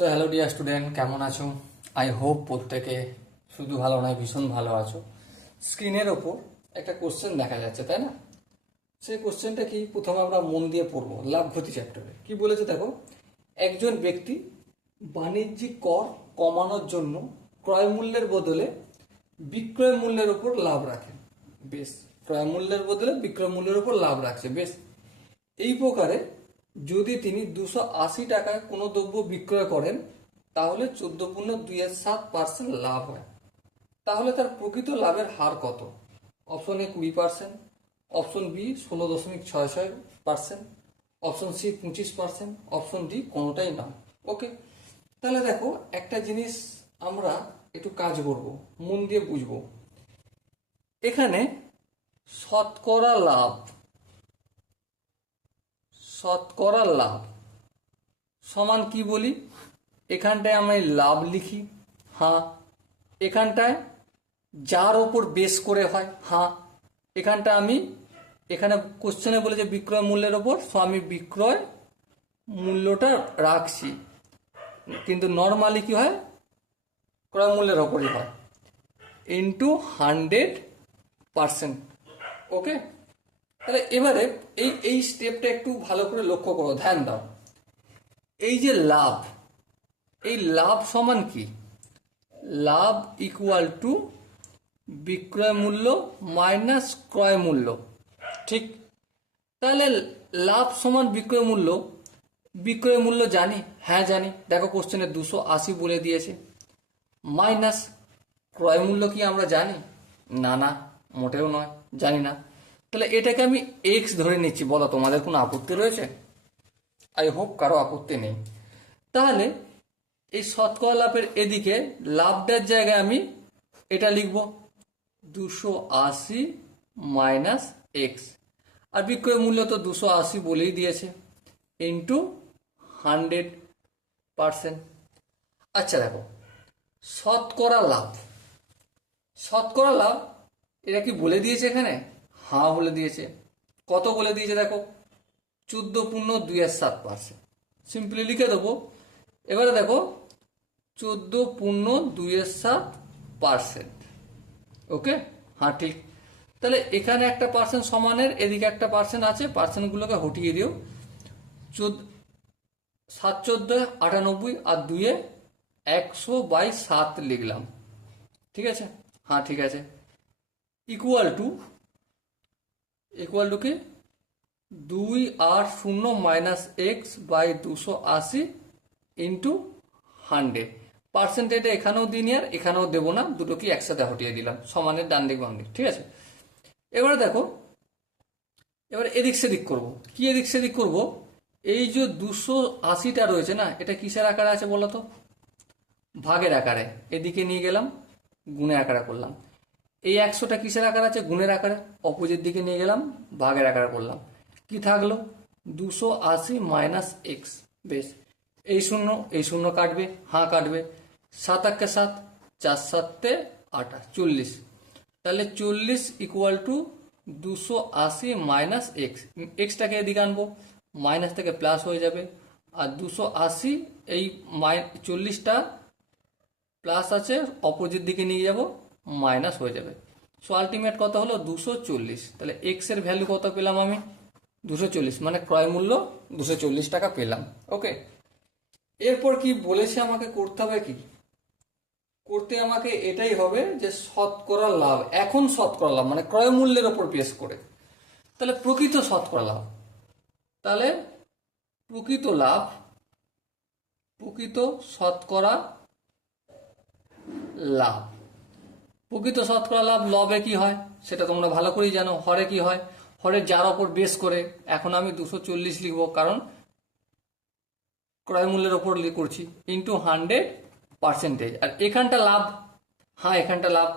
So hello dear student, কেমন আছো? I hope প্রত্যেকে শুধু ভালো নয়, ভীষণ ভালো আছো। স্ক্রিনের ওপর একটা কোশ্চেন দেখা যাচ্ছে, তাই না? সেই কোশ্চেনটা কি, প্রথমে আমরা মন দিয়ে পড়বো। লাভ ক্ষতি চ্যাপ্টারে কি বলেছে দেখো। একজন ব্যক্তি বাণিজ্যিক কর কমানোর জন্য ক্রয় মূল্যের বদলে বিক্রয় মূল্যের উপর লাভ রাখেন। বেশ, ক্রয় মূল্যের বদলে বিক্রয় মূল্যের উপর লাভ রাখছে, বেশ। এই প্রকারে যদি তিনি 280 টাকায় কোনো দ্রব্য বিক্রয় করেন, তাহলে 14.27% লাভ হয়। তাহলে তার প্রকৃত লাভের হার কত? Option A 20%, option B 16.66%, option C 25%, option D কোনোটাই না। ওকে, তাহলে দেখো একটা জিনিস আমরা একটু কাজ করব, মন দিয়ে বুঝবো। এখানে শতকরা লাভ, শতকরা লাভ সমান কি বলি? এখানটায় আমি লাভ লিখি, হ্যাঁ। এখানটায় যার ওপর বেস করে হয়, হ্যাঁ। এখানটা আমি, এখানে কোশ্চেনে বলেছে বিক্রয় মূল্যের ওপর, সো আমি বিক্রয় মূল্যটা রাখছি, কিন্তু নর্মালি কি হয়, ক্রয় মূল্যের ওপরই হয়, ইন্টু 100%। ওকে, তাহলে এবারে এই স্টেপটা একটু ভালো করে লক্ষ্য করো, ধ্যান দাও। এই যে লাভ, এই লাভ সমান কি? লাভ ইকুয়াল টু বিক্রয় মূল্য মাইনাস ক্রয় মূল্য, ঠিক? তাহলে লাভ সমান বিক্রয় মূল্য, বিক্রয় মূল্য জানি, হ্যাঁ জানি, দেখো কোশ্চেনে 280 বলে দিয়েছে। মাইনাস ক্রয় মূল্য কি আমরা জানি? না না, মোটেও নয়, জানি না। তাহলে এটাকে আমি এক্স ধরে নিচ্ছি। বলো, তোমাদের কোনো আপত্তি রয়েছে? আই হোপ কারো আপত্তি নেই। তাহলে এই শতকরা লাভের এদিকে লাভটার জায়গায় আমি এটা লিখব 280 মাইনাস এক্স, আর বিক্রয় মূল্য তো 280 বলেই দিয়েছে, ইন্টু 100%। আচ্ছা দেখো, শতকরা লাভ, শতকরা লাভ এটা কি বলে দিয়েছে এখানে? হ্যাঁ বলে দিয়েছে। কত বলে দিয়েছে দেখো, 14.27%। সিম্পলি লিখে দেবো। এবারে দেখো 14.27%। ওকে, হ্যাঁ ঠিক। তাহলে এখানে একটা পার্সেন্ট সমানের, এদিকে একটা পার্সেন্ট আছে, পার্সেন্টগুলোকে হটিয়ে দিও। 7 7 98, আর 2 100/7 লিখলাম, ঠিক আছে? হ্যাঁ ঠিক আছে। ইকুয়াল টু, ইকুয়াল টু কি, 2 আর 0 মাইনাস এক্স বাই 280 ইন্টু 100। পার্সেন্টেজটা এখানেও দিইনি আর এখানেও দেবো না, দুটো কি একসাথে হটিয়ে দিলাম, সমানের ডান দিক বাম দিক, ঠিক আছে? এবারে দেখো, এবার এদিক সেদিক করব। কি এদিক সেদিক করব? এই যে 280টা রয়েছে না, এটা কিসের আকারে আছে বলো তো? ভাগের আকারে। এদিকে নিয়ে গেলাম, গুণের আকারে করলাম। এই 100টা কিসের আকার আছে? গুণের আকারে। অপোজিট দিকে নিয়ে গেলাম, ভাগের আকারে করলাম। কি থাকলো? 280 মাইনাস এক্স। বেশ, এই শূন্য এই শূন্য কাটবে, হ্যাঁ কাটবে। 7 8 7, 4 7 8, 40। তাহলে 40 ইকুয়াল টু 280 মাইনাস এক্স। এক্সটাকে এদিকে আনবো, মাইনাস থেকে প্লাস হয়ে যাবে। আর 280, এই 40টা প্লাস আছে, অপোজিট দিকে নিয়ে যাব, মাইনাস হয়ে যাবে। সো আলটিমেট কত হলো? 240। তাহলে এক্স এর ভ্যালু কত পেলাম আমি? 240, মানে ক্রয় মূল্য 240 টাকা পেলাম। ওকে, এরপর কি বলেছে আমাকে করতে হবে? কি করতে আমাকে? এটাই হবে যে শতকরা লাভ, এখন শতকরা লাভ মানে ক্রয় মূল্যের ওপর বেস করে। তাহলে প্রকৃত শতকরা লাভ, তাহলে প্রকৃত লাভ, প্রকৃত শতকরা লাভ, প্রকৃত শতকরা লাভ লবে কি হয় সেটা তোমরা ভালো করেই জানো। হরে কি হয়? হরে যার ওপর বেস করে। এখন আমি 240 লিখবো, কারণ ক্রয় মূল্যের ওপর করছি, ইন্টু 100%। আর এখানটা লাভ, হ্যাঁ এখানটা লাভ।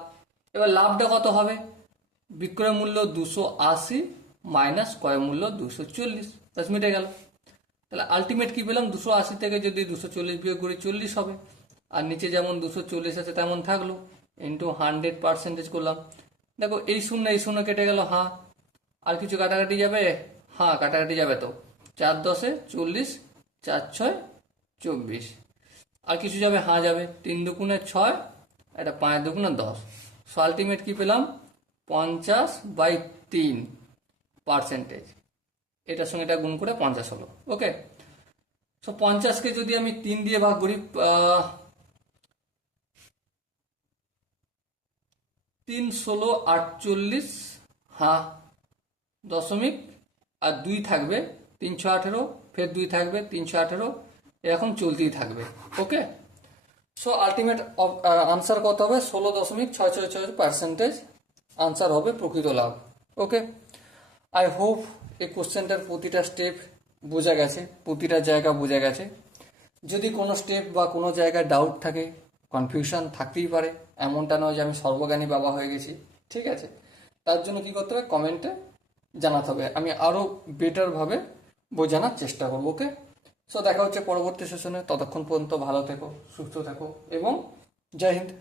এবার লাভটা কত হবে? বিক্রয় মূল্য 280 মাইনাস ক্রয় মূল্য 240, ব্যাস মিটে গেল। তাহলে আলটিমেট কি পেলাম? 280 থেকে যদি 240 বিয়োগ করি 40 হবে, আর নিচে যেমন 240 আছে তেমন থাকলো, ইন্টু 100% করলাম। দেখো এই শূন্য এই শূন্য কেটে গেল, হ্যাঁ। আর কিছু কাটাকাটি যাবে? হ্যাঁ কাটাকাটি যাবে তো। 4 10 40, 4 6 24। আর কিছু যাবে হাঁ যাবে, 3 দুগুণে 6, এটা 5 দুগুণে 10। সো আলটিমেট কি পেলাম, 50/3%। এটার সঙ্গে এটা গুণ করে 50 হলো। ওকে, সো 50কে যদি আমি 3 দিয়ে ভাগ করি, 3 ষোলো 48, হ্যাঁ দশমিক, আর 2 থাকবে, 3 6 18, ফের 2 থাকবে, 3 6 18, এরকম চলতেই থাকবে। ওকে, সো আলটিমেট আনসার কত হবে, 16.666% আনসার হবে প্রকৃত লাভ। ওকে, আই হোপ এই কোশ্চেনটার প্রতিটা স্টেপ বোঝা গেছে, প্রতিটা জায়গা বোঝা গেছে। যদি কোনো স্টেপ বা কোনো জায়গায় ডাউট থাকে, কনফিউশন থাকতেই পারে, এমনটা নয় যে আমি সর্বজ্ঞানী বাবা হয়ে গেছি। ঠিক আছে, তার জন্য কি করতে হবে, কমেন্টে জানাতে হবে, আমি আরও বেটারভাবে বোঝানোর চেষ্টা করবো। ওকে, সো দেখা হচ্ছে পরবর্তী সেশনে, ততক্ষণ পর্যন্ত ভালো থেকো, সুস্থ থেকো এবং জয় হিন্দ।